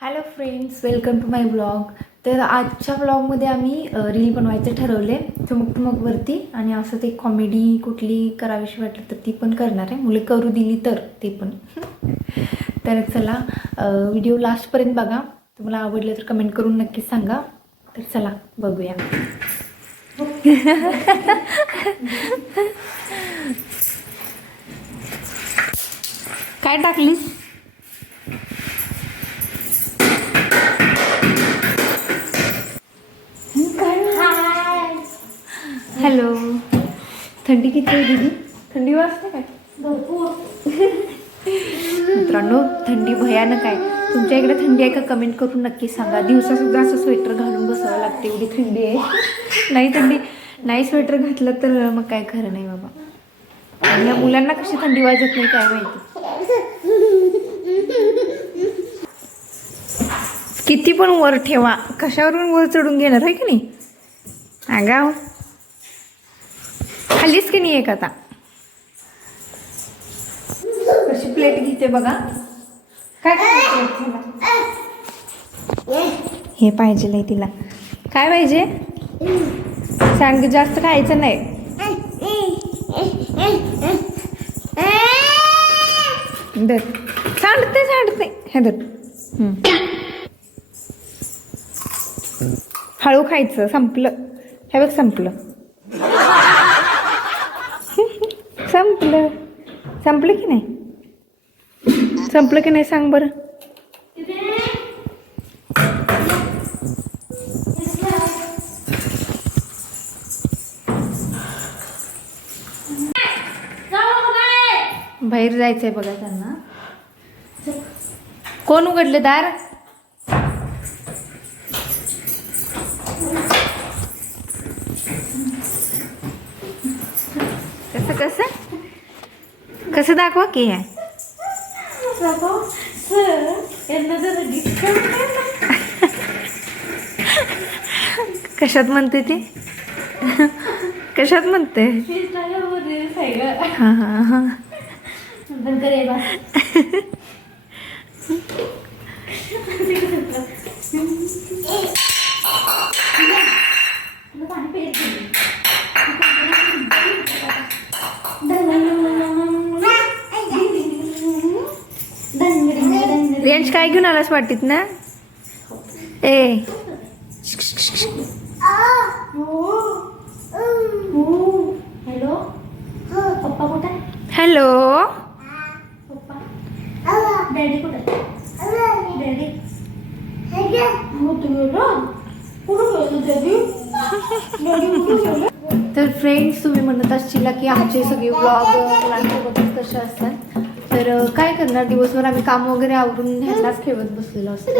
Hello friends, welcome to my blog. तर आजच्या ब्लॉगमध्ये आम्ही रील बनवायचं ठरवले ठुमकठुमकवरती आणि असं ते कॉमेडी कुठली करावीशी वाटलं तर ती पण करणार आहे. मुले करू दिली तर ते पण. तर चला व्हिडिओ लास्टपर्यंत बघा. तुम्हाला आवडलं तर कमेंट करून नक्कीच सांगा. तर चला बघूया. काय टाकलीस? हॅलो. थंडी किती आहे दीदी? थंडी वाजते काय? मित्रांनो, थंडी भयानक आहे. तुमच्या इकडे थंडी आहे का कमेंट करून नक्की सांगा. दिवसासुद्धा असं स्वेटर घालून बसावं लागते, एवढी थंडी आहे. नाही स्वेटर घातलं तर मग काय खरं नाही बाबा. आणि या मुलांना कशी थंडी वाजत नाही काय माहिती. किती पण वर ठेवा, कशावरून वर चढून घेणार आहे की नाही. आगाव खालीच की नाही एक आता. कशी प्लेट घेते बघा. काय हे पाहिजे नाही तिला. काय पाहिजे सांग. जास्त खायचं नाही. दर सांडते हे दर. हळू खायचं. संपलं. हे बघ संपलं. संपलं की नाही? संपलं की नाही सांग बरं. बाहेर जायचंय बघा त्यांना. कोण उघडलं दार? कसं दाखवा की आहे. कशात म्हणते ते? कशात म्हणते? हां हां हां. रेंज काय घेऊन आलास वाटीत ना? ए हॅलो पप्पा कुठे आहे? हॅलो. पप्पा डॅडी कुठे आहे? डॅडी तर फ्रेंड्स, तुम्ही म्हणत असशील की आमचे सगळे ब्लॉग मुलांसोबतच कसे असतात. तर काय करणार, दिवसभर आम्ही काम वगैरे आवरून ह्यांनाच खेळत बसलेलो असतो.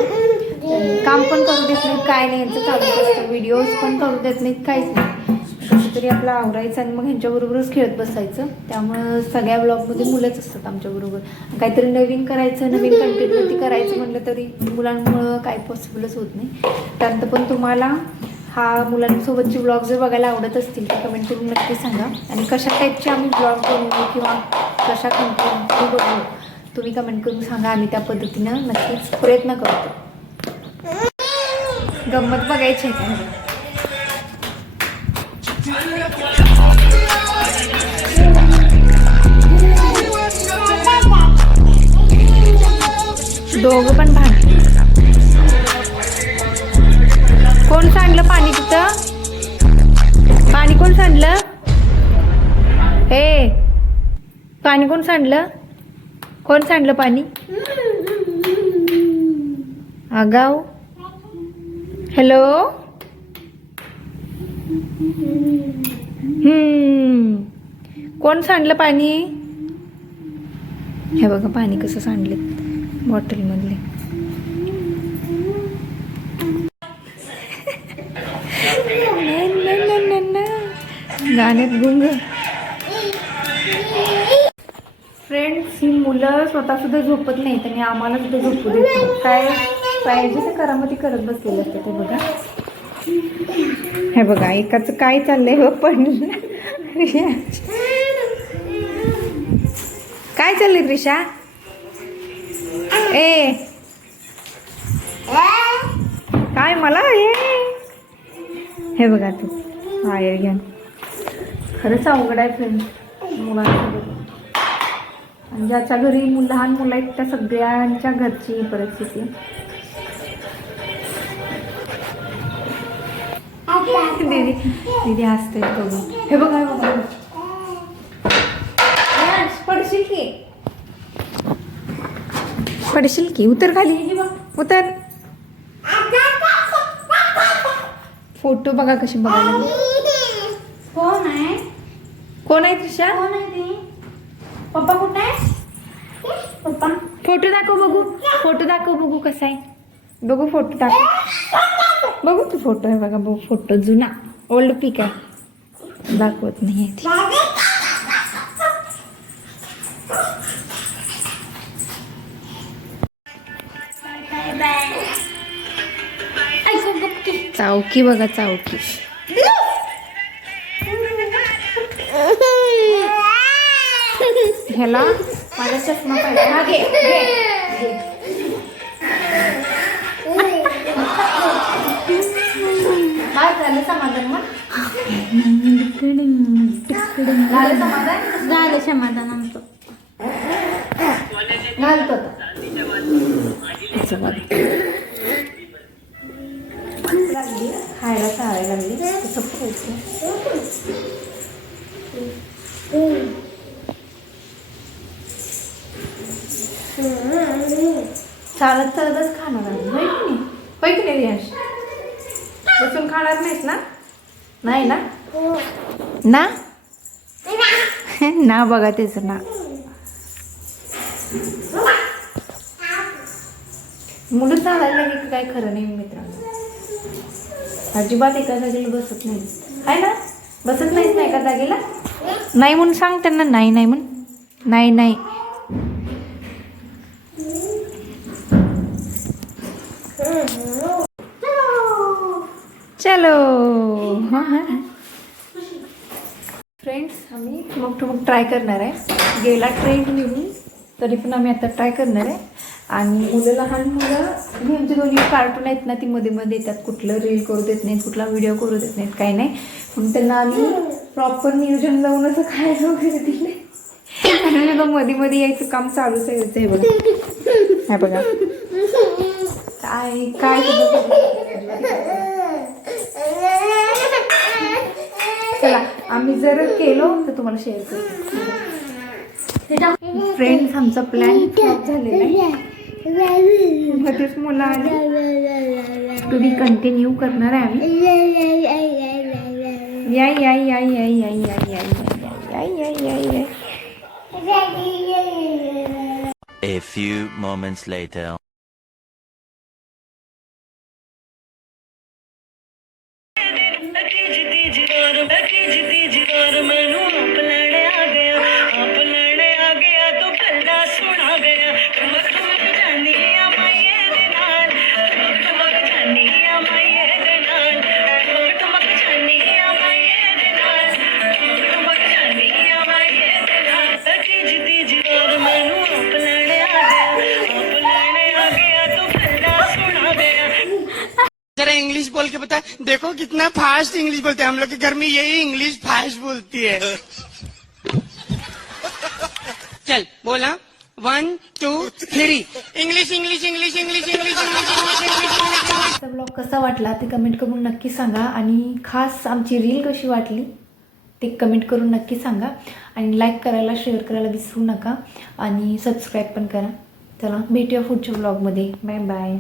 काम पण करू देत नाहीत, काय नाही, यांचं चालूच असतं. व्हिडिओज पण करू देत नाहीत, काहीच नाही. कसं तरी आपलं आवरायचं आणि मग ह्यांच्याबरोबरच खेळत बसायचं. त्यामुळं सगळ्या ब्लॉगमध्ये मुलंच असतात आमच्याबरोबर. काहीतरी नवीन करायचं, नवीन कंटेंटवरती करायचं म्हटलं तरी मुलांमुळं काय पॉसिबलच होत नाही. त्यानंतर पण तुम्हाला हा मुलांसोबतचे ब्लॉग जर बघायला आवडत असतील तर कमेंट करून नक्की सांगा. आणि कशा टाईपचे आम्ही ब्लॉग बनवू किंवा कशा कंटेंट बनवू तुम्ही कमेंट करून सांगा. आम्ही त्या पद्धतीनं नक्कीच प्रयत्न करतो. गंमत बघायची आहे का? दोघं पण भांडते. कोण सांडलं पाणी तिथं? पाणी कोण सांडलं? ए पाणी कोण सांडलं? कोण सांडलं पाणी? आगाव. हॅलो. कोण सांडलं पाणी? हे बघा पाणी कसं सांडले बॉटलमधले. गाण्यात गुंग. फ्रेंड्स, ही मुलं स्वतः सुद्धा झोपत नाहीत आणि आम्हाला सुद्धा झोपू देत नाही. काय पाहिजे ते करामती करत बसलेलं असतं. ते बघा, हे बघा एकाचं काय चाललंय हो. पण काय चाललंय त्रिशा? ए काय मला हे बघा तू बाहेर घ्या. खरंच अवघड आहे फ्रेंड मुलांसोबत. आणि ज्याच्या घरी लहान मुलं आहेत त्या सगळ्यांच्या घरची ही परिस्थिती. दीदी दीदी हसते बघून. हे बघा बघा पडशील की उतर खाली उतर. फोटो बघा कसे बघायला. कोण आहे? कोण आहे त्रिशा? कोण आहे ती? पप्पा कुठे आहे? पप्पा फोटो दाखव बघू. फोटो दाखव बघू कसा आहे. बघू फोटो दाखव. बघू तू फोटो आहे बघा. बघू फोटो जुना ओल्ड पिक आहे. दाखवत नाही आहे. चावकी बघा चावकी. ह्याला माझा चष्मा पाहिजे. हा घे झालं समाधान. मग झालं समाधान. झालं समाधान आमचं. घालतो लागली खायला चालायला लागली. कसं खायचं. चालत चालतच खाणार आहे. होय की नाही रियाश? बसून खाणार नाहीस ना? नाही ना? ना ना बघा त्याचं ना. मुलं चालायला लागली की काय खरं नाही मित्रांनो. अजिबात एका जागेला बसत नाही आहे ना. बसत नाहीत ना एका जागेला. नाही म्हणून सांग त्यांना. नाही नाही म्हण. नाही नाही. चलो फ्रेंड्स आम्ही ठुमक ट्राय करणार आहे. गेला ट्रेंड निघून तरी पण आम्ही आता ट्राय करणार आहे. आणि मुलं लहान मुलं ही आमची दोन्ही कार्टून आहेत ना ती मध्ये मध्ये येतात. कुठलं रील करू देत नाहीत, कुठला व्हिडिओ करू देत नाहीत, काही नाही. म्हणून त्यांना आम्ही प्रॉपर नियोजन लावून असं खायला वगैरे दिले. आणि मध्ये मध्ये यायचं काम चालूच आहे. हे बघा हे बघा काय काय. चला आम्ही जर केलो तर तुम्हाला शेअर करतो. फ्रेंड्स आमचा प्लॅन फ्लॉप झालेला आहे. मध्येच मुलं आली. तुम्ही कंटिन्यू करणार आहे आम्ही. या या या या या या या या या या या. A few moments later. जरा इंग्लिश बोल के बता. देखो कितना फास्ट इंग्लिश बोलते हैं हम लोग के घर में. यही इंग्लिश फास्ट बोलती है. चल बोला 1 2 3. English English English English English English. Blog कसा वाटला ते कमेंट करून नक्की सांगा. आणि खास आमची रील कशी वाटली ते कमेंट करून नक्की सांगा. आणि लाईक करायला शेअर करायला विसरू नका. आणि सबस्क्राईब पण करा. चला भेटूया पुढच्या ब्लॉगमध्ये. Bye bye.